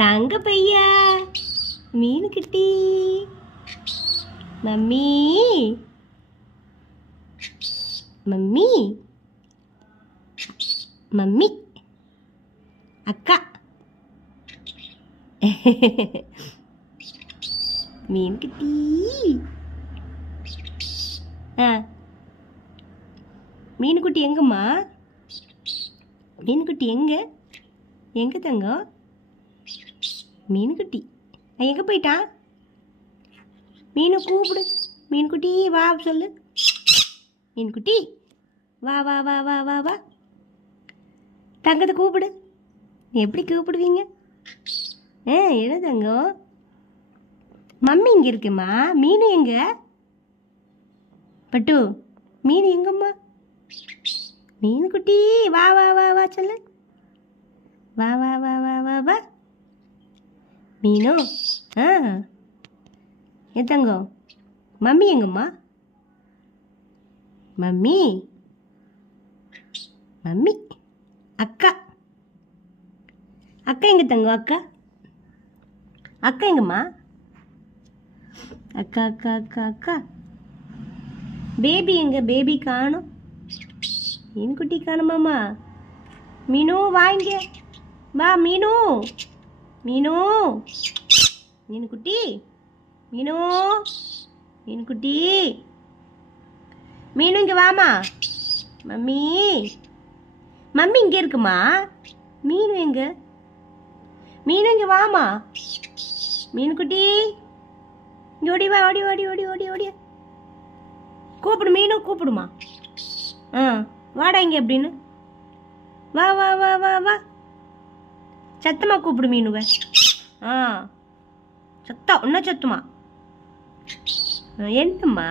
தங்க பையா மீன் குட்டி mummy mummy mummy அக்கா மீன் குட்டி மீனுக்குட்டி எங்கம்மா? மீனுக்குட்டி எங்க தங்கம்? மீனுக்குட்டி எங்க போயிட்டான்? மீனு கூப்பிடு. மீனுக்குட்டி வா சொல்லு. மீனுக்குட்டி வா வா வா வா வா வா. தங்கத்தை கூப்பிடு. எப்படி கூப்பிடுவீங்க? என்ன தங்கம்? மம்மி இங்கே இருக்குமா? மீன் எங்க? பட்டு மீன் எங்கம்மா? மீனுக்குட்டி வா வா வா வா சொல்லு. வா வா வா வா வா வா. மீனு ஏன் தங்கம்? மம்மி எங்கம்மா? மம்மி மம்மி அக்கா அக்கா எங்க தங்கம்? அக்கா அக்கா எங்கம்மா? அக்கா அக்கா அக்கா அக்கா. பேபி எங்க? பேபி காணும். மீன்குட்டி காணுமாம்மா? மீனு வாங்க வா. மீனு மீனு மீனுக்குட்டி மீனு மீனுக்குட்டி மீனு இங்கே வாமா. மம்மி மம்மி இங்கே இருக்குமா? மீனு எங்க? மீனு இங்கே வாமா. மீனுக்குட்டி இங்கே ஓடி வா. ஓடி ஓடி ஓடி ஓடி ஓடியா. கூப்பிடு. மீனு கூப்பிடுமா. வாடா இங்கே அப்படின்னு. வா வா வா வா வா. சத்தமாக கூப்பிடு மீனுவை. சத்தம் இன்னும் சத்தமா. என்னம்மா?